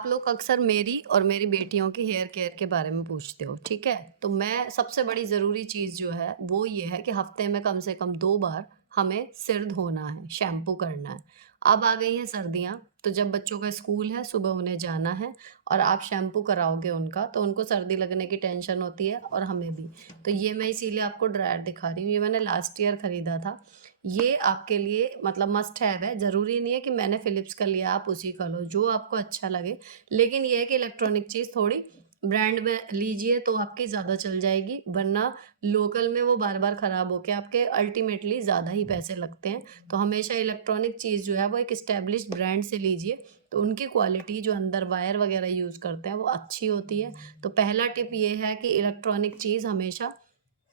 आप लोग अक्सर मेरी और मेरी बेटियों की हेयर केयर के बारे में पूछते हो, ठीक है? तो मैं सबसे बड़ी ज़रूरी चीज़ जो है, वो ये है कि हफ़्ते में कम से कम 2 बार हमें सिर धोना है, शैम्पू करना है। अब आ गई हैं सर्दियाँ, तो जब बच्चों का स्कूल है, सुबह उन्हें जाना है और आप शैम्पू कराओगे उनका, तो उनको सर्दी लगने की टेंशन होती है और हमें भी। तो ये मैं इसीलिए आपको ड्रायर दिखा रही हूँ, ये मैंने लास्ट ईयर खरीदा था। ये आपके लिए मतलब मस्ट हैव है, ज़रूरी नहीं है कि मैंने फ़िलिप्स का लिया आप उसी का लो, जो आपको अच्छा लगे। लेकिन ये है कि इलेक्ट्रॉनिक चीज़ थोड़ी ब्रांड में लीजिए तो आपकी ज़्यादा चल जाएगी, वरना लोकल में वो बार-बार ख़राब होके आपके अल्टीमेटली ज़्यादा ही पैसे लगते हैं। तो हमेशा इलेक्ट्रॉनिक चीज़ जो है वो एक एस्टेब्लिश्ड ब्रांड से लीजिए, तो उनकी क्वालिटी जो अंदर वायर वग़ैरह यूज़ करते हैं वो अच्छी होती है। तो पहला टिप ये है कि इलेक्ट्रॉनिक चीज़ हमेशा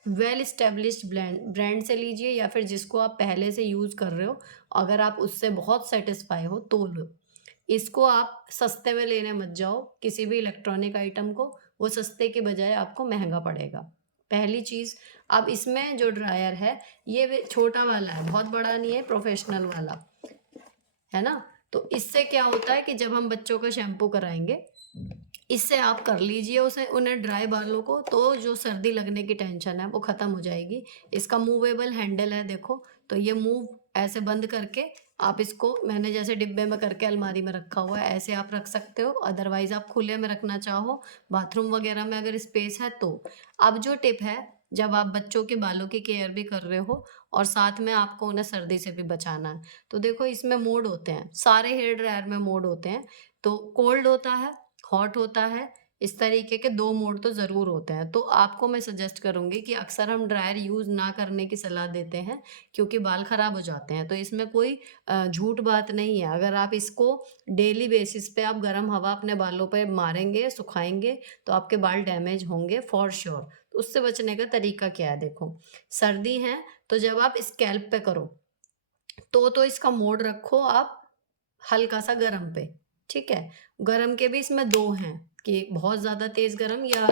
वेल एस्टेब्लिश्ड ब्रांड से लीजिए या फिर जिसको आप पहले से यूज़ कर रहे हो, अगर आप उससे बहुत सैटिस्फाई हो तो लो। इसको आप सस्ते में लेने मत जाओ, किसी भी इलेक्ट्रॉनिक आइटम को, वो सस्ते के बजाय आपको महँगा पड़ेगा। पहली चीज़, अब इसमें जो ड्रायर है, ये वे छोटा वाला है, बहुत बड़ा नहीं है, प्रोफ़ेशनल वाला, है ना? तो इससे क्या होता है कि जब हम बच्चों का शैम्पू कराएँगे, इससे आप कर लीजिए उसे उन्हें ड्राई बालों को, तो जो सर्दी लगने की टेंशन है वो ख़त्म हो जाएगी। इसका मूवेबल हैंडल है देखो, तो ये मूव ऐसे बंद करके आप इसको मैंने जैसे डिब्बे में करके अलमारी में रखा हुआ है, ऐसे आप रख सकते हो। अदरवाइज़ आप खुले में रखना चाहो, बाथरूम वग़ैरह में अगर स्पेस है तो। अब जो टिप है, जब आप बच्चों के बालों की केयर भी कर रहे हो और साथ में आपको उन्हें सर्दी से भी बचाना है, तो देखो इसमें मोड होते हैं, सारे हेयर ड्रायर में मोड होते हैं। तो कोल्ड होता है, हॉट होता है, इस तरीके के 2 मोड तो ज़रूर होते हैं। तो आपको मैं सजेस्ट करूँगी कि अक्सर हम ड्रायर यूज़ ना करने की सलाह देते हैं, क्योंकि बाल ख़राब हो जाते हैं। तो इसमें कोई झूठ बात नहीं है। अगर आप इसको डेली बेसिस पे आप गर्म हवा अपने बालों पे मारेंगे, सुखाएँगे, तो आपके बाल डैमेज होंगे फॉर श्योर। तो उससे बचने का तरीका क्या है देखो, सर्दी है तो जब आप स्कैल्प पे करो, तो इसका मोड रखो आप हल्का-सा गरम पे, ठीक है? गरम के भी इसमें 2 हैं कि बहुत ज़्यादा तेज़ गरम या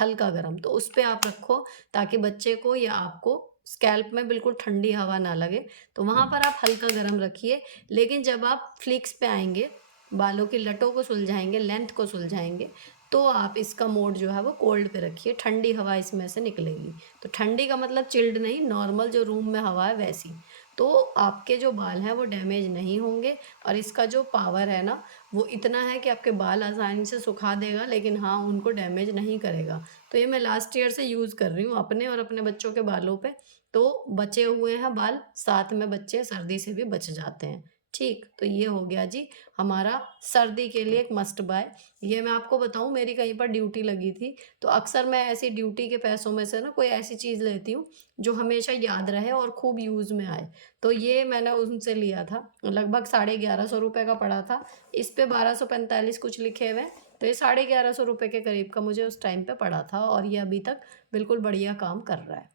हल्का गरम, तो उस पे आप रखो ताकि बच्चे को या आपको स्कैल्प में बिल्कुल ठंडी हवा ना लगे, तो वहाँ पर आप हल्का गरम रखिए। लेकिन जब आप फ्लिक्स पे आएँगे, बालों की लटों को सुलझाएँगे, लेंथ को सुलझाएँगे, तो आप इसका मोड जो है वो कोल्ड पे रखिए, ठंडी हवा इसमें से निकलेगी। तो ठंडी का मतलब चिल्ड नहीं, नॉर्मल जो रूम में हवा है वैसी। तो आपके जो बाल हैं वो डैमेज नहीं होंगे और इसका जो पावर है ना, वो इतना है कि आपके बाल आसानी से सुखा देगा, लेकिन हाँ, उनको डैमेज नहीं करेगा। तो ये मैं लास्ट ईयर से यूज़ कर रही हूँ अपने और अपने बच्चों के बालों पे, तो बचे हुए हैं बाल, साथ में बच्चे सर्दी से भी बच जाते हैं। ठीक, तो ये हो गया जी हमारा सर्दी के लिए एक मस्ट बाय। ये मैं आपको बताऊँ, मेरी कहीं पर ड्यूटी लगी थी, तो अक्सर मैं ऐसी ड्यूटी के पैसों में से ना कोई ऐसी चीज़ लेती हूँ, जो हमेशा याद रहे और खूब यूज़ में आए। तो ये मैंने उनसे लिया था, लगभग ₹1150 का पड़ा था। इस पे 1245 कुछ लिखे हुए हैं, तो ये ₹1150 के करीब का मुझे उस टाइम पे पड़ा था और ये अभी तक बिल्कुल बढ़िया काम कर रहा है।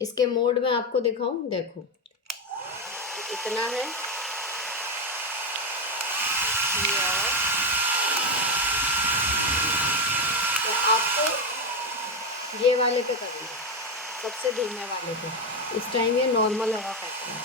इसके मोड मैं आपको दिखाऊँ, देखो, इतना है या तो आपको ये वाले पे करना है, सबसे धीमे वाले पे। इस टाइम ये नॉर्मल हवा करता है।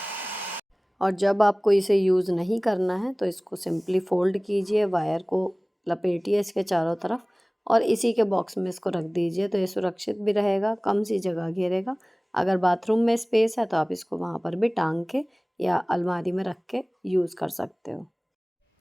और जब आपको इसे यूज़ नहीं करना है तो इसको सिंपली फ़ोल्ड कीजिए, वायर को लपेटिए इसके चारों तरफ और इसी के बॉक्स में इसको रख दीजिए, तो ये सुरक्षित भी रहेगा, कम सी जगह घेरेगा। अगर बाथरूम में स्पेस है तो आप इसको वहाँ पर भी टांग के या अलमारी में रख के यूज़ कर सकते हो।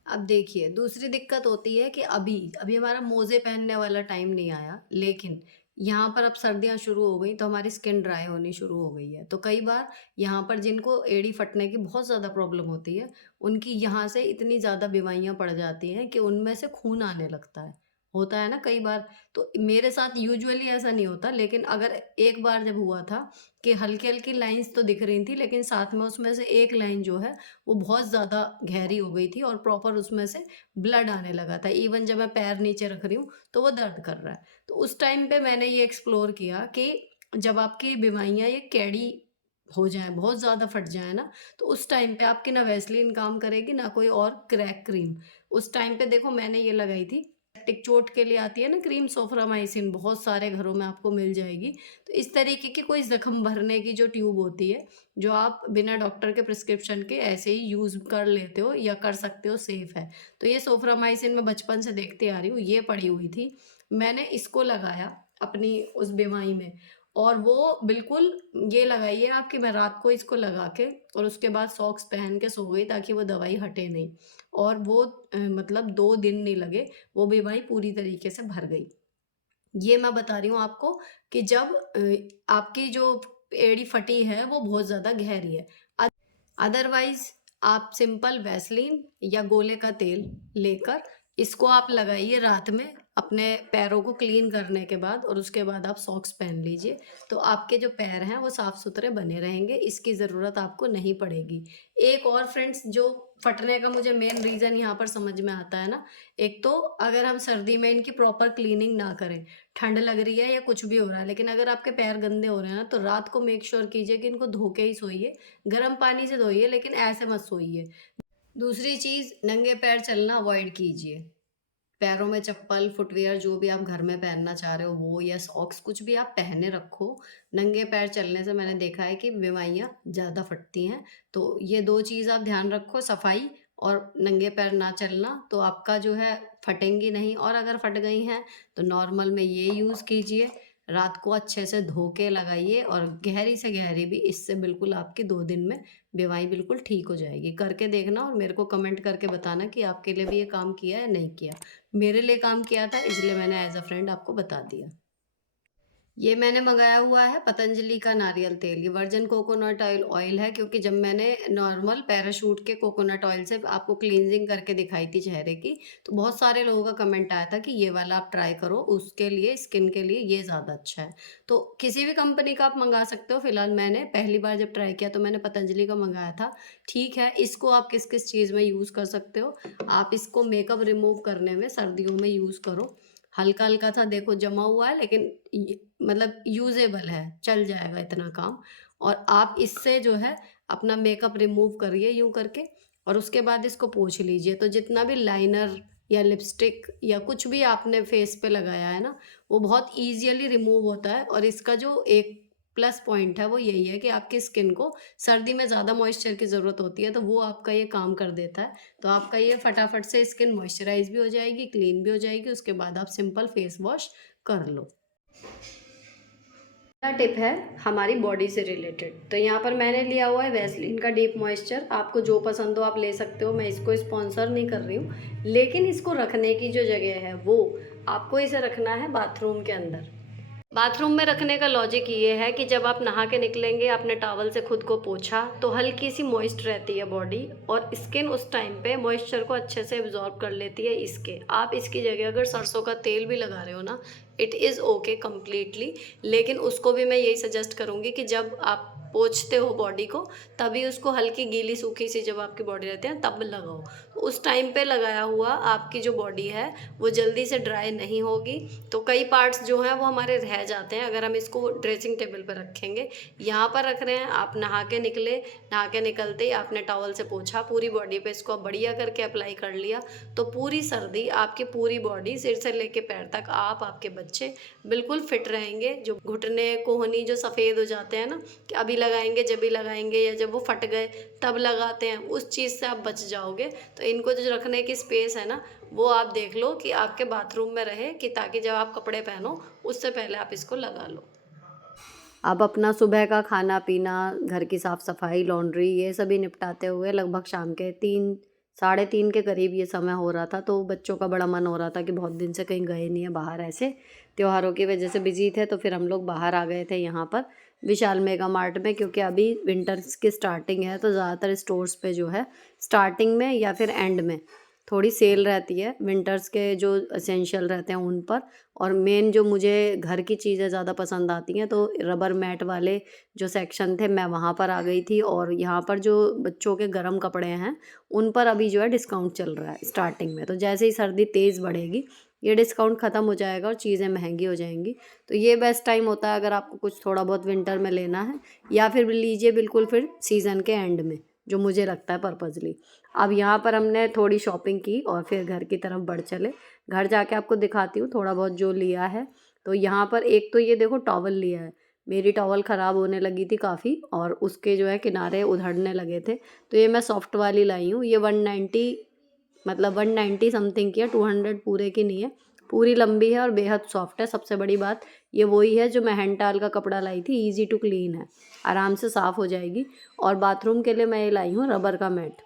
अब देखिए, दूसरी दिक्कत होती है कि अभी अभी हमारा मोज़े पहनने वाला टाइम नहीं आया, लेकिन यहाँ पर अब सर्दियाँ शुरू हो गई तो हमारी स्किन ड्राई होनी शुरू हो गई है। तो कई बार यहाँ पर जिनको एड़ी फटने की बहुत ज़्यादा प्रॉब्लम होती है, उनकी यहाँ से इतनी ज़्यादा बीमारियाँ पड़ जाती हैं कि उनमें से खून आने लगता है। होता है ना कई बार, तो मेरे साथ यूजुअली ऐसा नहीं होता, लेकिन अगर एक बार जब हुआ था कि हल्की-हल्की लाइन्स तो दिख रही थी, लेकिन साथ में उसमें से एक लाइन जो है वो बहुत ज़्यादा गहरी हो गई थी और प्रॉपर उसमें से ब्लड आने लगा था। इवन जब मैं पैर नीचे रख रही हूँ, तो वो दर्द कर रहा है। तो उस टाइम पे मैंने ये एक्सप्लोर किया कि जब आपकी बीमारियाँ ये कैड़ी हो जाएँ, बहुत ज़्यादा फट जाएँ ना, तो उस टाइम पे आपकी ना वैसलीन काम करेगी, ना कोई और क्रैक क्रीम। उस टाइम पे देखो मैंने ये लगाई थी, टिक चोट के लिए आती है ना क्रीम, सोफ्रामाइसिन, बहुत सारे घरों में आपको मिल जाएगी। तो इस तरीके की कोई ज़ख्म भरने की जो ट्यूब होती है, जो आप बिना डॉक्टर के प्रिस्क्रिप्शन के ऐसे ही यूज़ कर लेते हो या कर सकते हो, सेफ़ है। तो ये सोफ्रामाइसिन मैं बचपन से देखती आ रही हूँ, ये पड़ी हुई थी। मैंने इसको लगाया अपनी उस बीमारी में, और वो बिल्कुल, ये लगाइए आप कि मैं रात को इसको लगा के और उसके बाद सॉक्स पहन के सो गई, ताकि वो दवाई हटे नहीं। और वो मतलब 2 दिन नहीं लगे, वो बीमारी पूरी तरीके से भर गई। ये मैं बता रही हूँ आपको कि जब आपकी जो एड़ी फटी है वो बहुत ज़्यादा गहरी है। अदरवाइज़ आप सिंपल वैसलीन या गोले का तेल लेकर इसको आप लगाइए रात में अपने पैरों को क्लीन करने के बाद, और उसके बाद आप सॉक्स पहन लीजिए। तो आपके जो पैर हैं वो साफ़ सुथरे बने रहेंगे, इसकी ज़रूरत आपको नहीं पड़ेगी। एक और फ्रेंड्स, जो फटने का मुझे मेन रीज़न यहाँ पर समझ में आता है ना, एक तो अगर हम सर्दी में इनकी प्रॉपर क्लीनिंग ना करें, ठंड लग रही है या कुछ भी हो रहा है, लेकिन अगर आपके पैर गंदे हो रहे हैं ना, तो रात को मेक श्योर कीजिए कि इनको धो के ही सोइए। गर्म पानी से धोइए, लेकिन ऐसे मत सोइए। दूसरी चीज़, नंगे पैर चलना अवॉइड कीजिए। पैरों में चप्पल, फुटवियर जो भी आप घर में पहनना चाह रहे हो, वो या सॉक्स कुछ भी आप पहने रखो। नंगे पैर चलने से मैंने देखा है कि बीमारियाँ ज़्यादा फटती हैं। तो ये 2 चीज़ आप ध्यान रखो, सफाई और नंगे पैर ना चलना, तो आपका जो है फटेंगी नहीं। और अगर फट गई हैं तो नॉर्मल में ये यूज़ कीजिए। रात को अच्छे से धो के लगाइए, और गहरी से गहरी भी, इससे बिल्कुल आपकी 2 दिन में बीमारी बिल्कुल ठीक हो जाएगी। करके देखना और मेरे को कमेंट करके बताना कि आपके लिए भी ये काम किया या नहीं किया। मेरे लिए काम किया था, इसलिए मैंने एज़ अ फ्रेंड आपको बता दिया। ये मैंने मँगाया हुआ है पतंजलि का नारियल तेल। ये वर्जिन कोकोनट ऑयल है, क्योंकि जब मैंने नॉर्मल पैराशूट के कोकोनट ऑयल से आपको क्लींजिंग करके दिखाई थी चेहरे की, तो बहुत सारे लोगों का कमेंट आया था कि ये वाला आप ट्राई करो, उसके लिए, स्किन के लिए ये ज़्यादा अच्छा है। तो किसी भी कंपनी का आप मँगा सकते हो। फिलहाल मैंने पहली बार जब ट्राई किया तो मैंने पतंजलि का मँगाया था। ठीक है, इसको आप किस-किस चीज़ में यूज़ कर सकते हो। आप इसको मेकअप रिमूव करने में सर्दियों में यूज़ करो। हल्का-हल्का सा देखो जमा हुआ है, लेकिन ये मतलब यूज़ेबल है, चल जाएगा इतना काम। और आप इससे जो है अपना मेकअप रिमूव करिए यूँ करके, और उसके बाद इसको पोंछ लीजिए। तो जितना भी लाइनर या लिपस्टिक या कुछ भी आपने फेस पे लगाया है ना, वो बहुत ईज़िली रिमूव होता है। और इसका जो एक प्लस पॉइंट है वो यही है कि आपकी स्किन को सर्दी में ज़्यादा मॉइस्चर की ज़रूरत होती है, तो वो आपका ये काम कर देता है। तो आपका ये फटाफट से स्किन मॉइस्चराइज़ भी हो जाएगी, क्लीन भी हो जाएगी, उसके बाद आप सिंपल फेस वॉश कर लो। अगला टिप है हमारी बॉडी से रिलेटेड। तो यहाँ पर मैंने लिया हुआ है वैसलीन का डीप मॉइस्चर। आपको जो पसंद हो आप ले सकते हो, मैं इसको स्पॉन्सर नहीं कर रही हूँ, लेकिन इसको रखने की जो जगह है वो आपको इसे रखना है बाथरूम के अंदर। बाथरूम में रखने का लॉजिक ये है कि जब आप नहा के निकलेंगे, आपने टॉवल से खुद को पोंछा, तो हल्की सी मॉइस्ट रहती है बॉडी, और स्किन उस टाइम पे मॉइस्चर को अच्छे से एब्जॉर्ब कर लेती है। आप इसकी जगह अगर सरसों का तेल भी लगा रहे हो ना, इट इज़ ओके कम्प्लीटली। लेकिन उसको भी मैं यही सजेस्ट करूँगी कि जब आप पोंछते हो बॉडी को, तभी उसको हल्की गीली सूखी सी जब आपकी बॉडी रहती है तब लगाओ। तो उस टाइम पे लगाया हुआ आपकी जो बॉडी है वो जल्दी से ड्राई नहीं होगी। तो कई पार्ट्स जो हैं वो हमारे रह जाते हैं अगर हम इसको ड्रेसिंग टेबल पर रखेंगे। यहाँ पर रख रहे हैं, आप नहा के निकले, नहा के निकलते ही आपने टॉवल से पोंछा, पूरी बॉडी पे इसको आप बढ़िया करके अप्लाई कर लिया, तो पूरी सर्दी आपकी पूरी बॉडी सिर से लेके पैर तक, आप, आपके बच्चे बिल्कुल फिट रहेंगे। जो घुटने, कोहनी जो सफ़ेद हो जाते हैं ना कि अभी लगाएंगे जब भी लगाएंगे, या जब वो फट गए तब लगाते हैं, उस चीज़ से आप बच जाओगे। तो इनको जो रखने की स्पेस है ना, वो आप देख लो कि आपके बाथरूम में रहे, कि ताकि जब आप कपड़े पहनो उससे पहले आप इसको लगा लो। अब अपना सुबह का खाना-पीना, घर की साफ-सफाई, लॉन्ड्री, ये सभी निपटाते हुए लगभग शाम के 3 साढ़े 3 के करीब ये समय हो रहा था। तो बच्चों का बड़ा मन हो रहा था कि बहुत दिन से कहीं गए नहीं हैं बाहर, ऐसे त्योहारों की वजह से बिज़ी थे। तो फिर हम लोग बाहर आ गए थे यहाँ पर विशाल मेगा मार्ट में, क्योंकि अभी विंटर्स की स्टार्टिंग है, तो ज़्यादातर स्टोर्स पे जो है स्टार्टिंग में या फिर एंड में थोड़ी सेल रहती है विंटर्स के जो एसेंशियल रहते हैं उन पर। और मेन जो मुझे घर की चीज़ें ज़्यादा पसंद आती हैं, तो रबर मैट वाले जो सेक्शन थे मैं वहाँ पर आ गई थी। और यहाँ पर जो बच्चों के गर्म कपड़े हैं उन पर अभी जो है डिस्काउंट चल रहा है स्टार्टिंग में। तो जैसे ही सर्दी तेज़ बढ़ेगी ये डिस्काउंट ख़त्म हो जाएगा और चीज़ें महंगी हो जाएंगी। तो ये बेस्ट टाइम होता है अगर आपको कुछ थोड़ा बहुत विंटर में लेना है, या फिर लीजिए बिल्कुल फिर सीज़न के एंड में, जो मुझे लगता है पर्पज़ली। अब यहाँ पर हमने थोड़ी शॉपिंग की और फिर घर की तरफ बढ़ चले। घर जाके आपको दिखाती हूँ थोड़ा बहुत जो लिया है। तो यहाँ पर एक तो ये देखो टॉवल लिया है। मेरी टॉवल ख़राब होने लगी थी काफ़ी और उसके जो है किनारे उधड़ने लगे थे, तो ये मैं सॉफ्ट वाली लाई हूँ। ये 190 मतलब 190 समथिंग की है, 200 पूरे की नहीं है। पूरी लंबी है और बेहद सॉफ्ट है। सबसे बड़ी बात ये वही है जो मैं हैंडटाल का कपड़ा लाई थी, ईज़ी टू क्लीन है, आराम से साफ़ हो जाएगी। और बाथरूम के लिए मैं ये लाई हूँ रबर का मैट।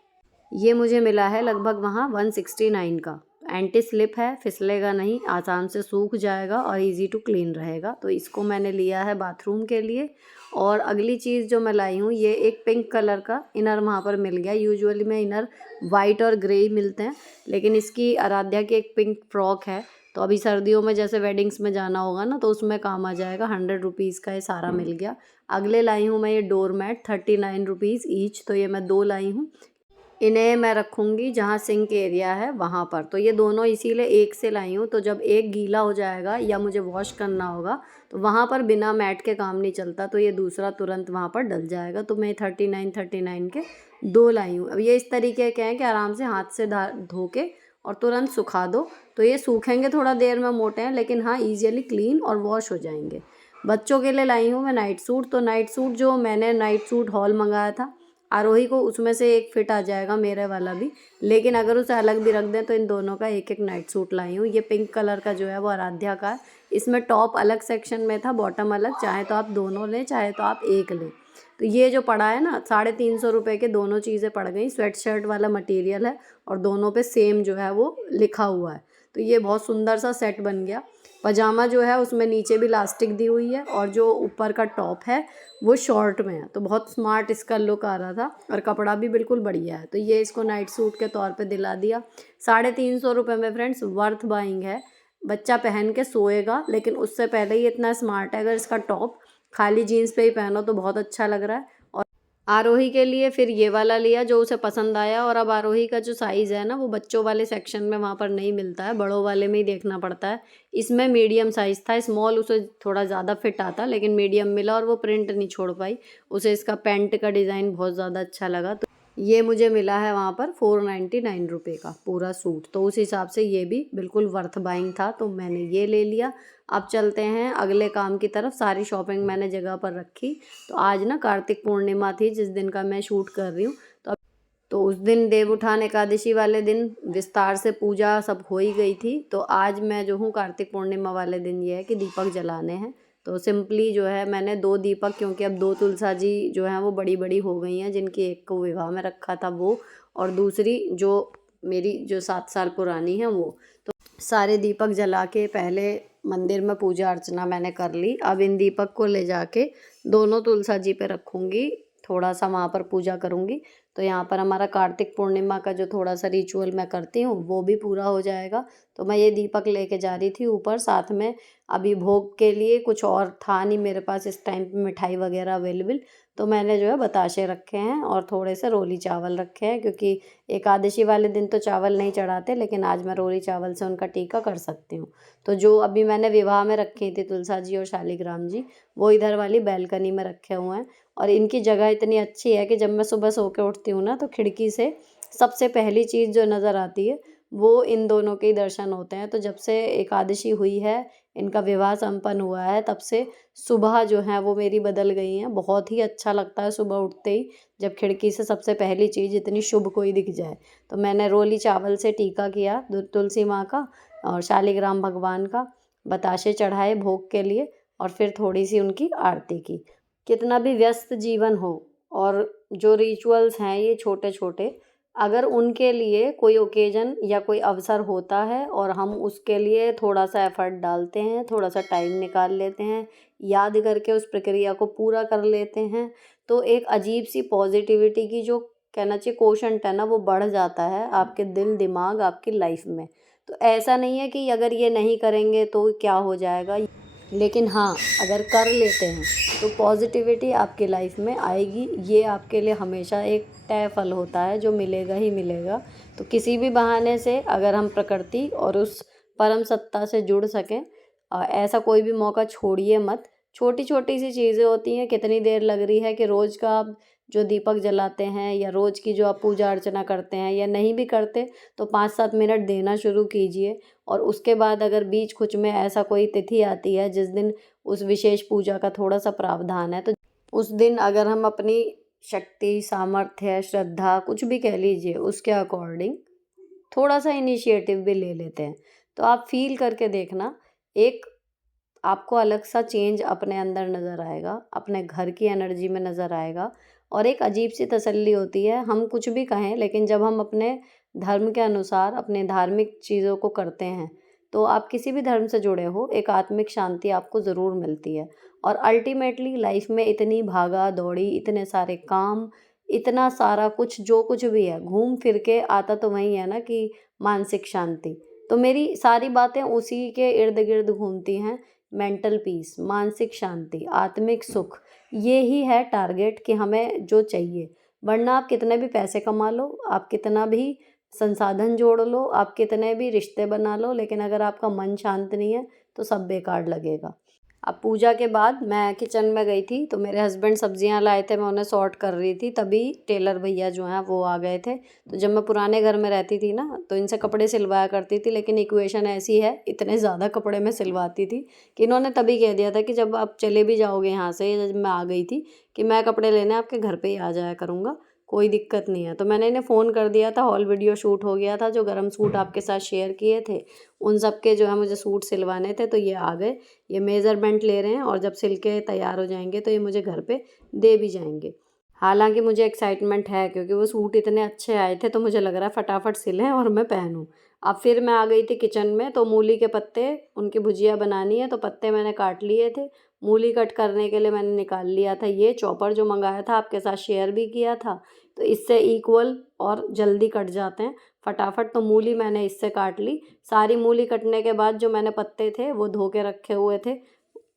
ये मुझे मिला है लगभग वहाँ 169 का। एंटी स्लिप है, फिसलेगा नहीं, आसान से सूख जाएगा और इजी टू क्लीन रहेगा। तो इसको मैंने लिया है बाथरूम के लिए। और अगली चीज़ जो मैं लाई हूँ, ये एक पिंक कलर का इनर वहाँ पर मिल गया। यूजुअली में इनर वाइट और ग्रे ही मिलते हैं, लेकिन इसकी आराध्या की एक पिंक फ्रॉक है, तो अभी सर्दियों में जैसे वेडिंग्स में जाना होगा ना, तो उसमें काम आ जाएगा। 100 रुपीज़ का ये सारा मिल गया। अगले लाई हूँ मैं ये डोर मैट, 39 रुपीज़ ईच। तो ये मैं 2 लाई हूँ। इन्हें मैं रखूँगी जहाँ सिंक एरिया है वहाँ पर। तो ये दोनों इसीलिए एक से लाई हूँ, तो जब एक गीला हो जाएगा या मुझे वॉश करना होगा तो वहाँ पर बिना मैट के काम नहीं चलता, तो ये दूसरा तुरंत वहाँ पर डल जाएगा। तो मैं 39 के 2 लाई हूँ। अब ये इस तरीके के हैं कि आराम से हाथ से धो के और तुरंत सुखा दो, तो ये सूखेंगे थोड़ा देर में, मोटे हैं, लेकिन हाँ ईजिली क्लीन और वॉश हो जाएंगे। बच्चों के लिए लाई हूँ मैं नाइट सूट। तो नाइट सूट जो मैंने नाइट सूट हॉल मंगाया था, आरोही को उसमें से एक फिट आ जाएगा, मेरे वाला भी। लेकिन अगर उसे अलग भी रख दें तो इन दोनों का एक एक नाइट सूट लाई हूँ। ये पिंक कलर का जो है वो आराध्या का है। इसमें टॉप अलग सेक्शन में था, बॉटम अलग। चाहे तो आप दोनों लें, चाहे तो आप एक लें। तो ये जो पड़ा है ना, 350 रुपये के दोनों चीज़ें पड़ गई। स्वेट शर्ट वाला मटेरियल है और दोनों पे सेम जो है वो लिखा हुआ है। तो ये बहुत सुंदर सा सेट बन गया। पजामा जो है उसमें नीचे भी इलास्टिक दी हुई है और जो ऊपर का टॉप है वो शॉर्ट में है, तो बहुत स्मार्ट इसका लुक आ रहा था और कपड़ा भी बिल्कुल बढ़िया है। तो ये इसको नाइट सूट के तौर पे दिला दिया। 350 रुपये में फ्रेंड्स वर्थ बाइंग है। बच्चा पहन के सोएगा, लेकिन उससे पहले ही इतना स्मार्ट है। अगर इसका टॉप खाली जीन्स पे ही पहनो तो बहुत अच्छा लग रहा है। और आरोही के लिए फिर ये वाला लिया जो उसे पसंद आया। और अब आरोही का जो साइज़ है ना, वो बच्चों वाले सेक्शन में वहाँ पर नहीं मिलता है, बड़ों वाले में ही देखना पड़ता है। इसमें मीडियम साइज़ था, स्मॉल उसे थोड़ा ज़्यादा फिट आता, लेकिन मीडियम मिला और वो प्रिंट नहीं छोड़ पाई। उसे इसका पैंट का डिज़ाइन बहुत ज़्यादा अच्छा लगा, तो ये मुझे मिला है वहाँ पर 499 रुपये का पूरा सूट। तो उस हिसाब से ये भी बिल्कुल वर्थ बाइंग था, तो मैंने ये ले लिया। अब चलते हैं अगले काम की तरफ। सारी शॉपिंग मैंने जगह पर रखी। तो आज ना कार्तिक पूर्णिमा थी, जिस दिन का मैं शूट कर रही हूँ। तो उस दिन देव उठान एकादशी वाले दिन विस्तार से पूजा सब हो ही गई थी। तो आज मैं जो हूँ कार्तिक पूर्णिमा वाले दिन ये है कि दीपक जलाने हैं। तो सिंपली जो है मैंने 2 दीपक, क्योंकि अब 2 तुलसा जी जो हैं वो बड़ी बड़ी हो गई हैं, जिनकी एक को विवाह में रखा था वो, और दूसरी जो मेरी जो 7 साल पुरानी है वो। तो सारे दीपक जला के पहले मंदिर में पूजा अर्चना मैंने कर ली। अब इन दीपक को ले जाके दोनों तुलसा जी पे रखूँगी, थोड़ा सा वहाँ पर पूजा करूँगी। तो यहाँ पर हमारा कार्तिक पूर्णिमा का जो थोड़ा सा रिचुअल मैं करती हूँ वो भी पूरा हो जाएगा। तो मैं ये दीपक लेके जा रही थी ऊपर। साथ में अभी भोग के लिए कुछ और था नहीं मेरे पास इस टाइम पे मिठाई वगैरह अवेलेबल, तो मैंने जो है बताशे रखे हैं और थोड़े से रोली चावल रखे हैं, क्योंकि एकादशी वाले दिन तो चावल नहीं चढ़ाते, लेकिन आज मैं रोली चावल से उनका टीका कर सकती हूँ। तो जो अभी मैंने विवाह में रखी थी तुलसा जी और शालिग्राम जी, वो इधर वाली बैल्कनी में रखे हुए हैं। और इनकी जगह इतनी अच्छी है कि जब मैं सुबह सो के उठती हूँ ना, तो खिड़की से सबसे पहली चीज़ जो नज़र आती है वो इन दोनों के ही दर्शन होते हैं। तो जब से एकादशी हुई है, इनका विवाह संपन्न हुआ है, तब से सुबह जो है वो मेरी बदल गई हैं। बहुत ही अच्छा लगता है सुबह उठते ही जब खिड़की से सबसे पहली चीज़ इतनी शुभ कोई दिख जाए। तो मैंने रोली चावल से टीका किया तुलसी माँ का और शालिग्राम भगवान का, बताशे चढ़ाए भोग के लिए और फिर थोड़ी सी उनकी आरती की। कितना भी व्यस्त जीवन हो और जो रिचुअल्स हैं ये छोटे छोटे, अगर उनके लिए कोई ओकेजन या कोई अवसर होता है और हम उसके लिए थोड़ा सा एफर्ट डालते हैं, थोड़ा सा टाइम निकाल लेते हैं, याद करके उस प्रक्रिया को पूरा कर लेते हैं, तो एक अजीब सी पॉजिटिविटी की जो कहना चाहिए कोशंट है ना, वो बढ़ जाता है आपके दिल दिमाग आपकी लाइफ में। तो ऐसा नहीं है कि अगर ये नहीं करेंगे तो क्या हो जाएगा, लेकिन हाँ अगर कर लेते हैं तो पॉजिटिविटी आपकी लाइफ में आएगी। ये आपके लिए हमेशा एक तय फल होता है जो मिलेगा ही मिलेगा। तो किसी भी बहाने से अगर हम प्रकृति और उस परम सत्ता से जुड़ सकें, ऐसा कोई भी मौका छोड़िए मत। छोटी छोटी सी चीज़ें होती हैं, कितनी देर लग रही है कि रोज़ का आप जो दीपक जलाते हैं या रोज़ की जो आप पूजा अर्चना करते हैं या नहीं भी करते तो 5-7 मिनट देना शुरू कीजिए। और उसके बाद अगर बीच कुछ में ऐसा कोई तिथि आती है जिस दिन उस विशेष पूजा का थोड़ा-सा प्रावधान है, तो उस दिन अगर हम अपनी शक्ति, सामर्थ्य, श्रद्धा कुछ भी कह लीजिए उसके अकॉर्डिंग थोड़ा-सा इनिशिएटिव भी ले लेते हैं, तो आप फ़ील करके देखना, एक आपको अलग-सा चेंज अपने अंदर नज़र आएगा, अपने घर की एनर्जी में नज़र आएगा और एक अजीब-सी तसल्ली होती है। हम कुछ भी कहें लेकिन जब हम अपने धर्म के अनुसार अपने धार्मिक चीज़ों को करते हैं, तो आप किसी भी धर्म से जुड़े हो, एक आत्मिक शांति आपको ज़रूर मिलती है। और अल्टीमेटली लाइफ़ में इतनी भागा-दौड़ी, इतने सारे काम, इतना सारा कुछ जो कुछ भी है, घूम फिर के आता तो वही है ना कि मानसिक शांति। तो मेरी सारी बातें उसी के इर्द-गिर्द घूमती हैं। मेंटल पीस, मानसिक शांति, आत्मिक सुख, ये ही है टारगेट कि हमें जो चाहिए। वरना आप कितने भी पैसे कमा लो, आप कितना भी संसाधन जोड़ लो, आप कितने भी रिश्ते बना लो, लेकिन अगर आपका मन शांत नहीं है, तो सब बेकार लगेगा। अब पूजा के बाद मैं किचन में गई थी, तो मेरे हस्बैंड सब्जियां लाए थे, मैं उन्हें सॉर्ट कर रही थी, तभी टेलर भैया जो हैं वो आ गए थे। तो जब मैं पुराने घर में रहती थी ना, तो इनसे कपड़े सिलवाया करती थी, लेकिन इक्वेशन ऐसी है, इतने ज़्यादा कपड़े मैं सिलवाती थी कि इन्होंने तभी कह दिया था कि जब आप चले भी जाओगे यहाँ से, जब मैं आ गई थी, कि मैं कपड़े लेने आपके घर पे ही आ जाया करूँगा, कोई दिक्कत नहीं है। तो मैंने इन्हें फ़ोन कर दिया था, हॉल वीडियो शूट हो गया था, जो गर्म सूट आपके साथ शेयर किए थे, उन सब के जो है मुझे सूट सिलवाने थे, तो ये आ गए। ये मेज़रमेंट ले रहे हैं और जब सिल के तैयार हो जाएँगे तो ये मुझे घर पे दे भी जाएँगे। हालाँकि मुझे एक्साइटमेंट है क्योंकि वो सूट इतने अच्छे आए थे, तो मुझे लग रहा है फटाफट सिलें और मैं पहनूँ। अब फिर मैं आ गई थी किचन में, तो मूली के पत्ते, उनकी भुजिया बनानी है, तो पत्ते मैंने काट लिए थे। मूली कट करने के लिए मैंने निकाल लिया था ये चॉपर जो मँगाया था, आपके साथ शेयर भी किया था। तो इससे इक्वल और जल्दी कट जाते हैं फटाफट, तो मूली मैंने इससे काट ली। सारी मूली कटने के बाद जो मैंने पत्ते थे वो धो के रखे हुए थे,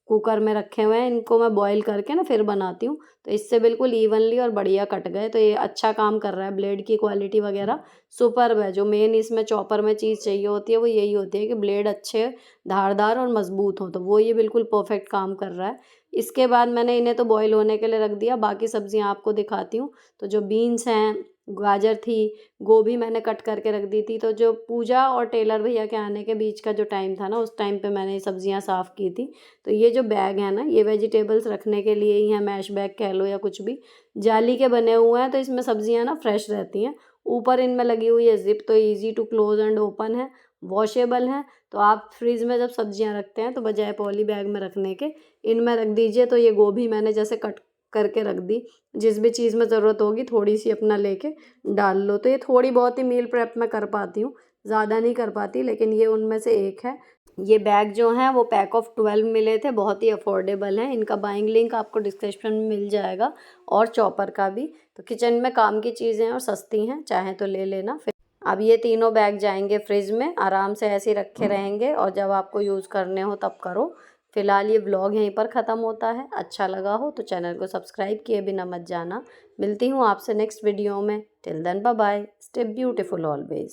कुकर में रखे हुए हैं, इनको मैं बॉईल करके ना फिर बनाती हूँ, तो इससे बिल्कुल इवनली और बढ़िया कट गए। तो ये अच्छा काम कर रहा है, ब्लेड की क्वालिटी वगैरह सुपर्ब है। जो मेन इसमें चॉपर में चीज़ चाहिए होती है वो यही होती है कि ब्लेड अच्छे धारदार और मजबूत हों, तो वो ये बिल्कुल परफेक्ट काम कर रहा है। इसके बाद मैंने इन्हें तो बॉईल होने के लिए रख दिया, बाकी सब्जियाँ आपको दिखाती हूँ। तो जो बीन्स हैं, गाजर थी, गोभी मैंने कट करके रख दी थी। तो जो पूजा और टेलर भैया के आने के बीच का जो टाइम था ना, उस टाइम पे मैंने ये सब्जियाँ साफ़ की थी। तो ये जो बैग है ना, ये वेजिटेबल्स रखने के लिए ही है, मैश बैग कह लो या कुछ भी। जाली के बने हुए हैं, तो इसमें सब्जियाँ ना फ्रेश रहती हैं। ऊपर इनमें लगी हुई है ज़िप, तो easy to close and open है, वॉशेबल हैं। तो आप फ्रिज में जब सब्जियाँ रखते हैं, तो बजाय पॉली बैग में रखने के, इनमें रख दीजिए। तो ये गोभी मैंने जैसे कट करके रख दी, जिस भी चीज़ में ज़रूरत होगी थोड़ी-सी अपना लेके डाल लो। तो ये थोड़ी बहुत ही मील प्रेप मैं कर पाती हूँ, ज़्यादा नहीं कर पाती, लेकिन ये उनमें से एक है। ये बैग जो हैं वो पैक ऑफ 12 मिले थे, बहुत ही अफोर्डेबल हैं। इनका बाइंग लिंक आपको डिस्क्रिप्शन में मिल जाएगा, और चॉपर का भी। तो किचन में काम की चीज़ें हैं और सस्ती हैं, चाहें तो ले लेना। फिर अब ये तीनों बैग जाएंगे फ्रिज में, आराम से ऐसे ही रखे रहेंगे, और जब आपको यूज़ करने हो तब करो। फिलहाल ये व्लॉग यहीं पर ख़त्म होता है। अच्छा लगा हो तो चैनल को सब्सक्राइब किए बिना मत जाना। मिलती हूँ आपसे नेक्स्ट वीडियो में। Till then bye bye, stay beautiful always.